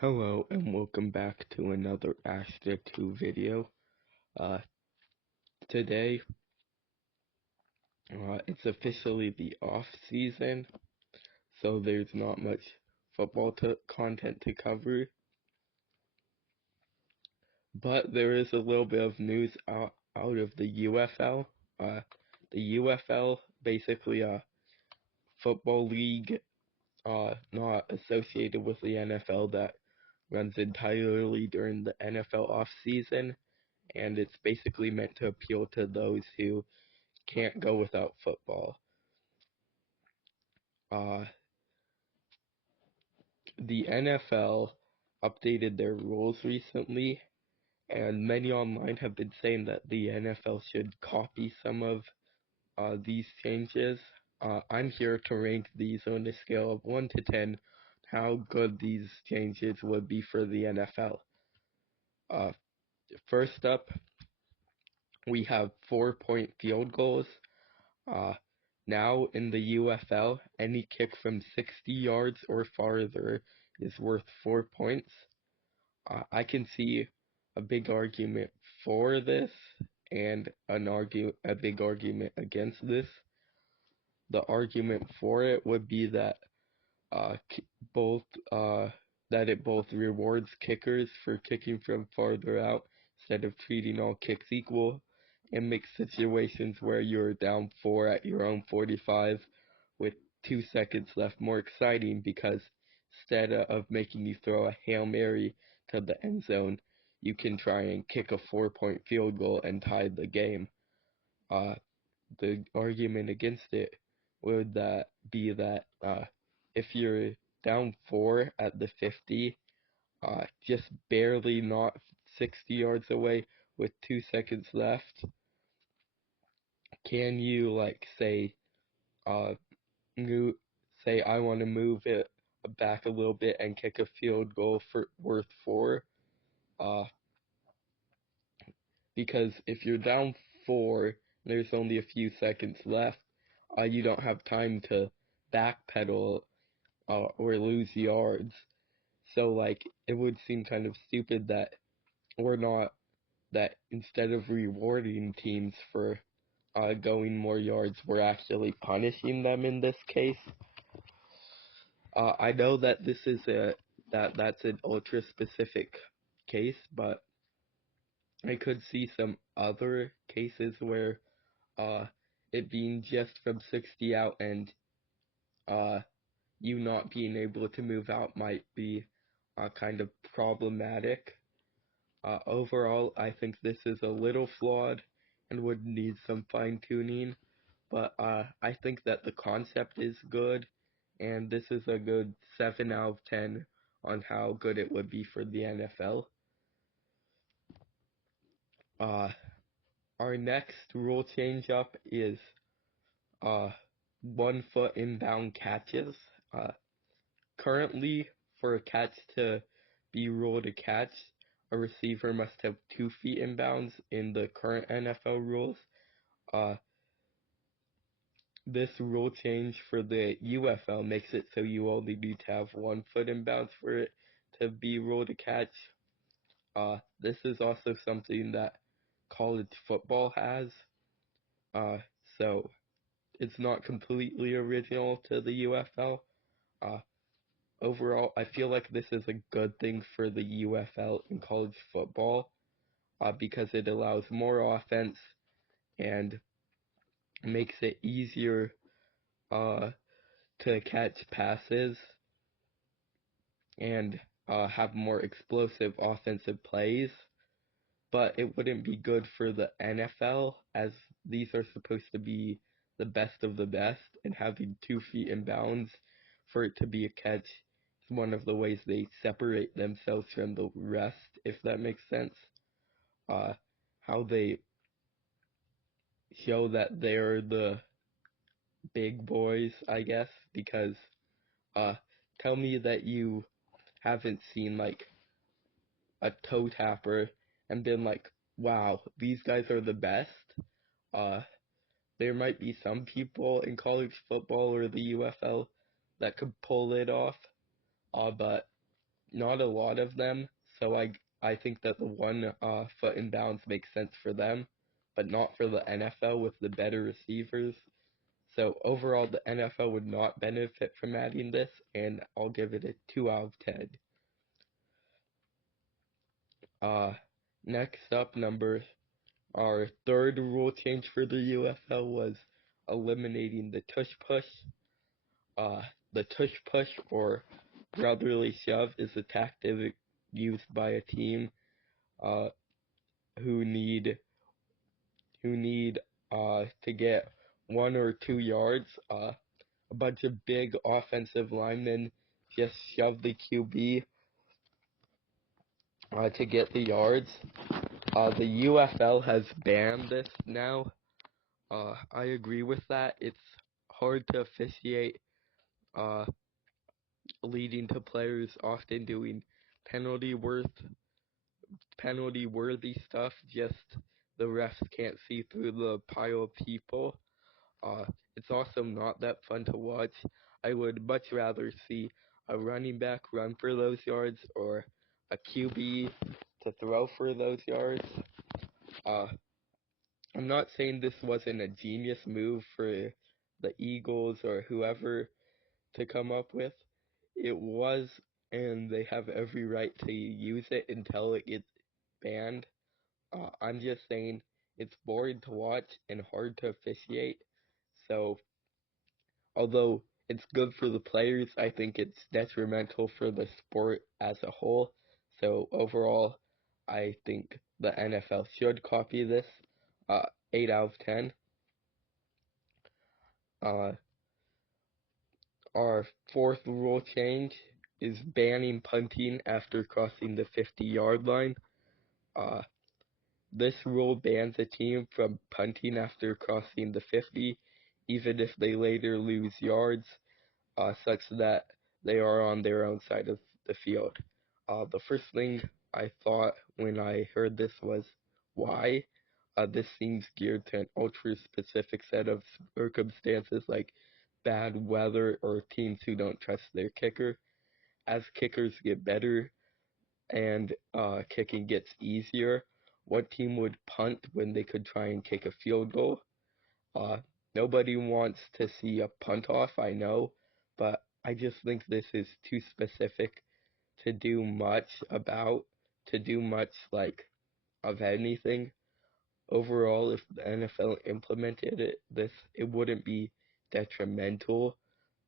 Hello and welcome back to another Asta 2 video. Uh, Today, it's officially the off season, so there's not much football content to cover. But there is a little bit of news out of the UFL. The UFL, basically a football league, not associated with the NFL, that runs entirely during the NFL off season, and it's basically meant to appeal to those who can't go without football. Uh, the NFL updated their rules recently, and many online have been saying that the NFL should copy some of these changes. I'm here to rank these on a scale of 1 to 10, how good these changes would be for the NFL. Uh, First up, we have 4-point field goals. Uh, Now in the UFL, any kick from 60 yards or farther is worth 4 points. I can see a big argument for this and a big argument against this. The argument for it would be that uh, both that it both rewards kickers for kicking from farther out instead of treating all kicks equal, and makes situations where you're down 4 at your own 45 with 2 seconds left more exciting, because instead of making you throw a Hail Mary to the end zone, you can try and kick a 4-point field goal and tie the game. Uh, the argument against it would be that if you're down 4 at the 50, just barely not 60 yards away with 2 seconds left, can you uh move, say I want to move it back a little bit and kick a field goal for worth 4? Uh, because if you're down 4, there's only a few seconds left. You don't have time to backpedal or lose yards. So it would seem kind of stupid that we're not that instead of rewarding teams for going more yards, we're actually punishing them in this case. I know that that's an ultra specific case, but I could see some other cases where uh it being just from 60 out and uh you not being able to move out might be kind of problematic. Overall, I think this is a little flawed and would need some fine-tuning, but I think that the concept is good, and this is a good 7 out of 10 on how good it would be for the NFL. Uh, our next rule change up is uh, 1 foot inbound catches. Uh, Currently, for a catch to be ruled a catch, a receiver must have 2 feet inbounds in the current NFL rules. Uh, this rule change for the UFL makes it so you only need to have 1 foot inbounds for it to be ruled a catch. This is also something that college football has, uh, so it's not completely original to the UFL. Uh, Overall, I feel like this is a good thing for the UFL in college football, because it allows more offense and makes it easier uh, to catch passes and have more explosive offensive plays. But it wouldn't be good for the NFL, as these are supposed to be the best of the best, and having 2 feet in bounds for it to be a catch is one of the ways they separate themselves from the rest, if that makes sense. Uh, how they show that they're the big boys, I guess, because uh, tell me that you haven't seen a toe tapper and been like, wow, these guys are the best. Uh, there might be some people in college football or the UFL that could pull it off, but not a lot of them, so I think that the 1 foot in bounds makes sense for them, but not for the NFL with the better receivers. So overall, the NFL would not benefit from adding this, and I'll give it a 2 out of 10. Uh, Next up, our third rule change for the UFL was eliminating the tush push. Uh, the tush push, or brotherly shove, is a tactic used by a team uh, who need to get 1 or 2 yards. A bunch of big offensive linemen just shove the QB to get the yards. The UFL has banned this now. I agree with that. It's hard to officiate, uh, leading to players often doing penalty worth penalty worthy stuff. Just the refs can't see through the pile of people. Uh, it's also not that fun to watch. I would much rather see a running back run for those yards or a QB to throw for those yards. Uh, I'm not saying this wasn't a genius move for the Eagles or whoever to come up with. It was, and they have every right to use it until it gets banned. I'm just saying it's boring to watch and hard to officiate. So, although it's good for the players, I think it's detrimental for the sport as a whole. So, overall, I think the NFL should copy this. 8 out of 10. Uh, our fourth rule change is banning punting after crossing the 50-yard line. Uh, this rule bans a team from punting after crossing the 50, even if they later lose yards, such that they are on their own side of the field. The first thing I thought when I heard this was, why? This seems geared to an ultra-specific set of circumstances like bad weather or teams who don't trust their kicker. As kickers get better and kicking gets easier, what team would punt when they could try and kick a field goal? Uh, Nobody wants to see a punt off, I know, but I just think this is too specific to do much about, to do much like of anything. Overall, if the NFL implemented it wouldn't be detrimental,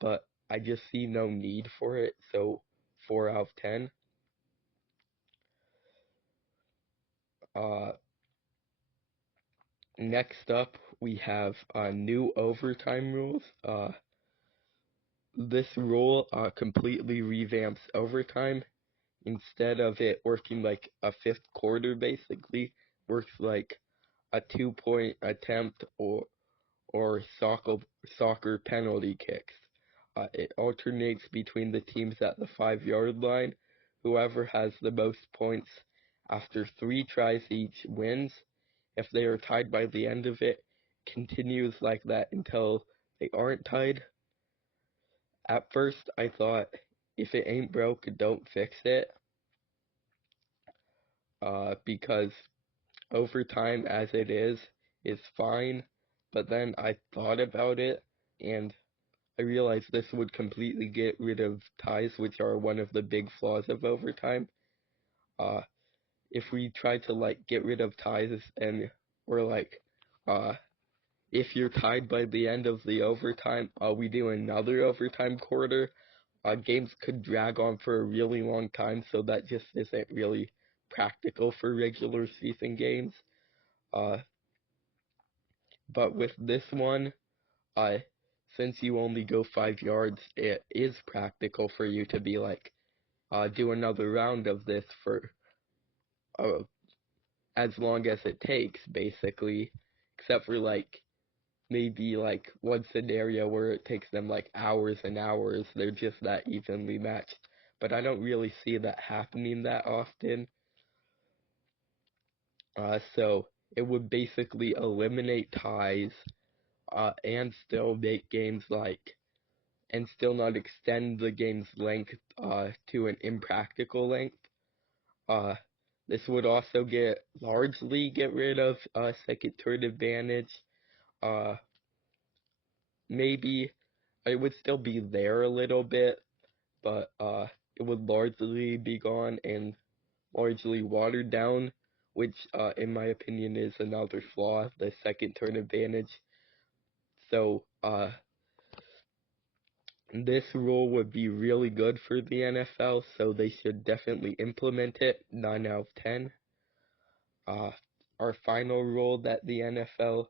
but I just see no need for it, so 4 out of 10. Uh, Next up, we have new overtime rules. This rule completely revamps overtime. Instead of it working like a fifth quarter, basically, works like a 2-point attempt or soccer penalty kicks. It alternates between the teams at the 5-yard line. Whoever has the most points after 3 tries each wins. If they are tied by the end of it, continues like that until they aren't tied. At first, I thought, if it ain't broke, don't fix it. Because overtime as it is fine. But then I thought about it, and I realized this would completely get rid of ties, which are one of the big flaws of overtime. Uh, if we try to like get rid of ties and we're like, uh, if you're tied by the end of the overtime, we do another overtime quarter. Games could drag on for a really long time, so that just isn't really practical for regular season games. Uh, but with this one, uh, since you only go 5 yards, it is practical for you to be like, do another round of this for uh, as long as it takes, basically, except for like maybe like one scenario where it takes them like hours and hours. They're just that evenly matched. But I don't really see that happening that often. So it would basically eliminate ties and still make games like and still not extend the game's length to an impractical length. Uh, this would also largely get rid of second turn advantage. Uh, Maybe it would still be there a little bit, but it would largely be gone and largely watered down, which in my opinion is another flaw of the second turn advantage. So this rule would be really good for the NFL, so they should definitely implement it. 9 out of 10. Our final rule that the NFL,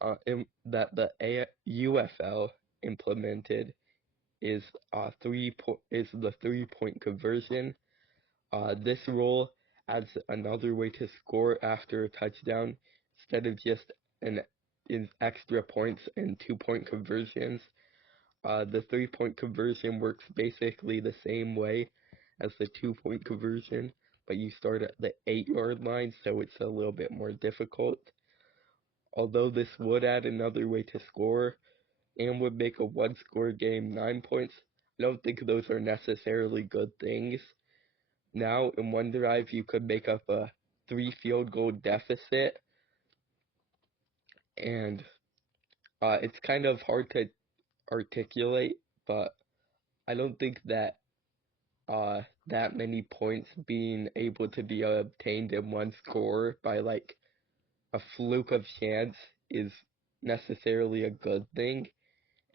that the UFL implemented is the 3-point conversion. This rule adds another way to score after a touchdown instead of just an extra points and 2-point conversions. The 3-point conversion works basically the same way as the 2-point conversion, but you start at the 8-yard line, so it's a little bit more difficult. Although this would add another way to score and would make a one-score game 9 points, I don't think those are necessarily good things. Now, in one drive, you could make up a 3 field goal deficit, and it's kind of hard to articulate, but I don't think that that many points being able to be obtained in one score by like a fluke of chance is necessarily a good thing.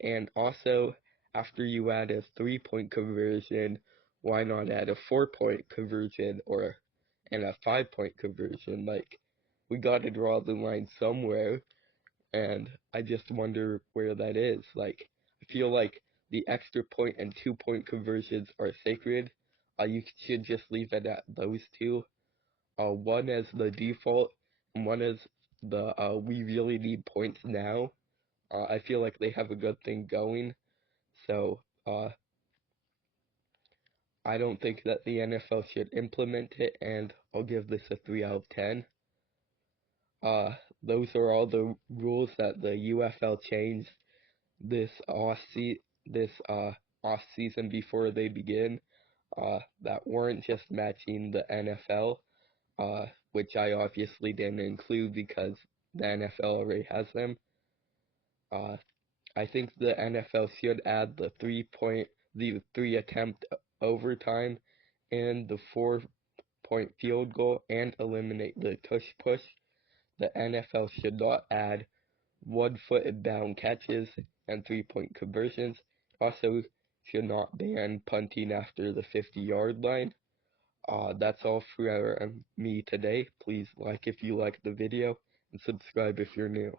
And also, after you add a 3-point conversion, why not add a 4-point conversion and a 5-point conversion? Like, we gotta draw the line somewhere, and I just wonder where that is. Like, I feel like the extra point and 2-point conversions are sacred. You should just leave it at those two. One as the default, and one as the we really need points now. I feel like they have a good thing going. So, I don't think that the NFL should implement it, and I'll give this a 3 out of 10. Uh, those are all the rules that the UFL changed this off season before they begin, that weren't just matching the NFL, which I obviously didn't include because the NFL already has them. Uh, I think the NFL should add the 3 attempt overtime and the 4-point field goal and eliminate the tush push. The NFL should not add 1-foot bound catches and 3-point conversions. Also should not ban punting after the 50-yard line. That's all for me today. Please like if you liked the video and subscribe if you're new.